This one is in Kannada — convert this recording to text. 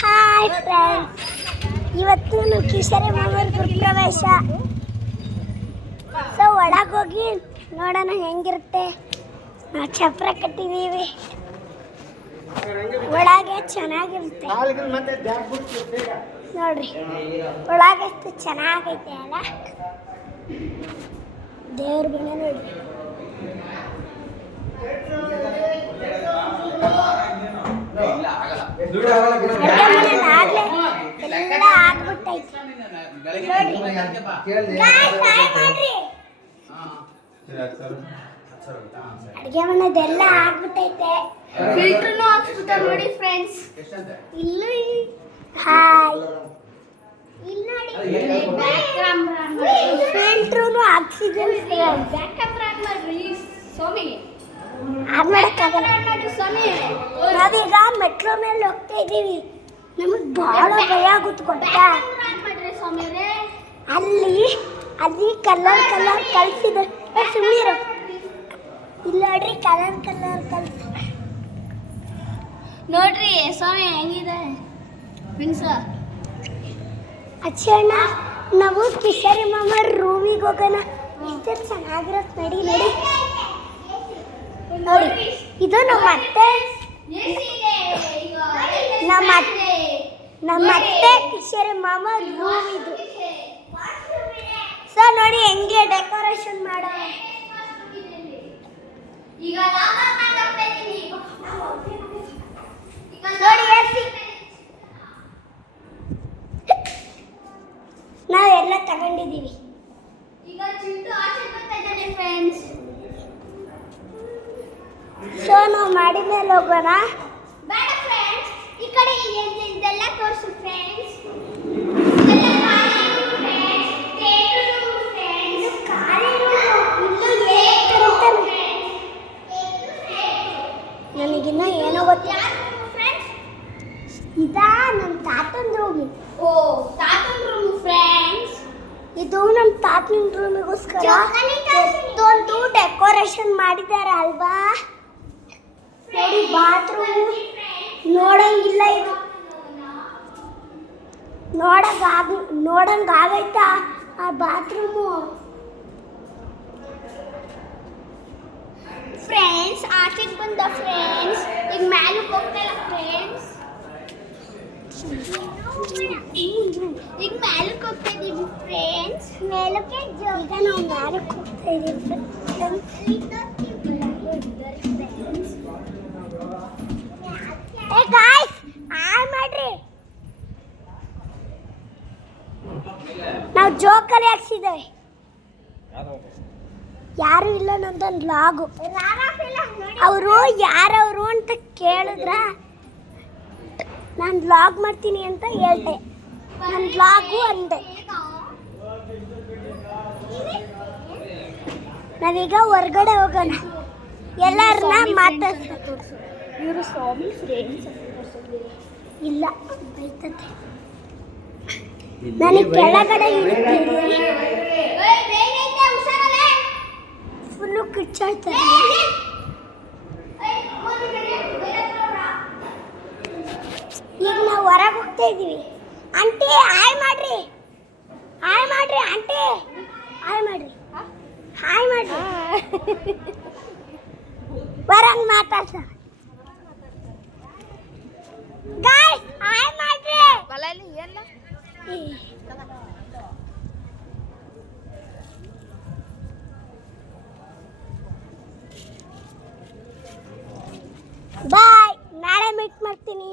ಹಾಯ್ ಫ್ರೆಂಡ್ಸ್, ಇವತ್ತು ಕಿಶೋರಿ ಮಾಮೂರ್ ಗುರುಪ್ರವೇಶ. ಸೊ ಒಳಗೆ ಹೋಗಿ ನೋಡೋಣ ಹೆಂಗಿರುತ್ತೆ. ನಾವು ಚಪ್ರ ಕಟ್ಟಿದ್ದೀವಿ, ಒಳಗೆ ಚೆನ್ನಾಗಿರುತ್ತೆ ನೋಡ್ರಿ. ಒಳಗೆ ಎಷ್ಟು ಚೆನ್ನಾಗೈತೆ ಅಲ್ಲ, ದೇವ್ರ ಬಣ್ಣ ನೋಡ್ರಿ. ಎಲ್ಲ ಆಗ್ಬಿಟ್ಟೈತಿ ಅಡಿಗೆ ಮನೆದೆಲ್ಲ ಆಗ್ಬಿಟ್ಟೈತೆ. ಫಿಲ್ಟರ್ನು ಹಾಕ್ಸ್ಬಿಟ್ಟ ನೋಡಿ ಫ್ರೆಂಡ್ಸ್. ಇಲ್ಲ ಹಾಯ್, ಇಲ್ಲಿ ನೋಡಿ ಫಿಲ್ಟರ್ನು ಆಕ್ಸಿಜನ್ ಬ್ಯಾಕ್ ಕ್ಯಾಮ್ರಾ ಮಾಡ್ರಿ ಸ್ವಾಮಿ. ನಾವೀಗ ಮೆಟ್ರೋ ಮೇಲೆ ಹೋಗ್ತಾ ಇದ್ದೀವಿ. ನಮಗೆ ಬಹಳ ಭಯ ಆಗುತ್ತೆ ಗೊತ್ತಾ. ಅಲ್ಲಿ ಕಲರ್ ಕಲ್ಸಿದೆ. ಸುಮ್ಮನಿರು, ಇಲ್ಲ ನೋಡ್ರಿ ಕಲರ್ ಕಲ್ಸಿ ನೋಡ್ರಿ ಸ್ವಾಮಿ ಹೆಂಗಿದೆ ಫ್ರೆಂಡ್ಸ್. ಅಚ್ಚಣ್ಣ, ನಾವು ಕಿಶೋರಿ ಮಾಮ ರೂಮಿಗೆ ಹೋಗೋಣ. ಎಷ್ಟು ಚೆನ್ನಾಗಿರುತ್ತೆ ನಡಿ ನಡಿ ನೋಡಿ. ಇದು ನಮ್ಮ ಅತ್ತೆ ಕಿಶೋರಿ ಮಾಮ ರೂಮ್ ಇದು. ಸೊ ನೋಡಿ ಹೆಂಗೆ ಡೆಕೋರೇಷನ್ ಮಾಡೋ ನೋಡಿ. ನಾವೆಲ್ಲ ತಗೊಂಡಿದ್ದೀವಿ. ಸೊ ನಾವು ಮಾಡಿ ಮೇಲೆ ಹೋಗೋಣ. ಬೇಡ ಫ್ರೆಂಡ್ಸ್, ಈ ಕಡೆ ಇದೆಲ್ಲ ತೋರಿಸು ಫ್ರೆಂಡ್ಸ್. ನನಗಿನ್ನ ಏನೋ ಗೊತ್ತಿಲ್ಲ. ಇದಾ ನಮ್ಮ ತಾತನ ರೂಮು. ಓ, ತಾತನ ರೂಮು ಫ್ರೆಂಡ್ಸ್. ಇದು ನಮ್ಮ ತಾತನ ರೂಮಿಗೋಸ್ಕರ ಎಷ್ಟೊಂದು ಡೆಕೋರೇಷನ್ ಮಾಡಿದ್ದಾರೆ ಅಲ್ವಾ. ನೋಡಿ, ಬಾತ್ರೂಮ್ ನೋಡಂಗಿಲ್ಲ, ಇದು ನೋಡಂಗಾಗೈತಾ ಆ ಬಾತ್ರೂಮು ಫ್ರೆಂಡ್ಸ್. ಆಚೆಗೆ ಬಂದ ಫ್ರೆಂಡ್ಸ್, ಈಗ ಮ್ಯಾಲಕ್ಕೆ ಹೋಗ್ತಾ ಇಲ್ಲ ಫ್ರೆಂಡ್ಸ್. ಈಗ ಮ್ಯಾಲಕ್ಕೆ ಹೋಗ್ತಾ ಇದ್ದೀವಿ ಫ್ರೆಂಡ್ಸ್. ಮೇಲಕ್ಕೆ ಈಗ ನಾವು ಮ್ಯಾಲಕ್ಕೆ ಹೋಗ್ತಾ ಇದ್ದೀವಿ ಫ್ರೆಂಡ್ಸ್. ಏ ಗಾಯ್ಸ್, ಮಾಡ್ರಿ. ನಾವು ಜೋಕಲ್ಲಿ ಹಾಕ್ಸಿದ್ದೇವೆ. ಯಾರು ಇಲ್ಲ, ನಂದೊಂದು ಲಾಗು. ಅವರು ಯಾರವರು ಅಂತ ಕೇಳಿದ್ರ ನಾನು ಲಾಗ್ ಮಾಡ್ತೀನಿ ಅಂತ ಹೇಳ್ದೆ. ನನ್ನ ಲಾಗು ಅಂದೆ. ನಾವೀಗ ಹೊರಗಡೆ ಹೋಗೋಣ, ಎಲ್ಲರನ್ನ ಮಾತಾಡ್ಸ. ಇವರು ಸ್ವಾಮಿ ಫ್ರೆಂಡ್ಸ್ ಇಲ್ಲ ಬೈತತೆ. ನನಗೆ ಕೆಳಗಡೆ ಇಳಿತೀನಿ, ಫುಲ್ಲು ಕಿಚ್ಚಾಡ್ತಾರೆ. ಈಗ ನಾವು ಹೊರಗೆ ಹೋಗ್ತಾ ಇದ್ದೀವಿ. ಆಂಟಿ ಹಾಯ್ ಮಾಡ್ರಿ, ಹಾಯ್ ಮಾಡ್ರಿ ಆಂಟಿ, ಹಾಯ್ ಮಾಡ್ರಿ, ಹಾಯ್ ಮಾಡ್ರಿ. ಹೊರಗೆ ಮಾತಾಡ್ಸ ಗಾಯ್ಸ್, ಹಾಯ್ ಮಾಡ್ರಿ. ಬಾಯ್, ನಾಳೆ ಮೀಟ್ ಮಾಡ್ತೀನಿ.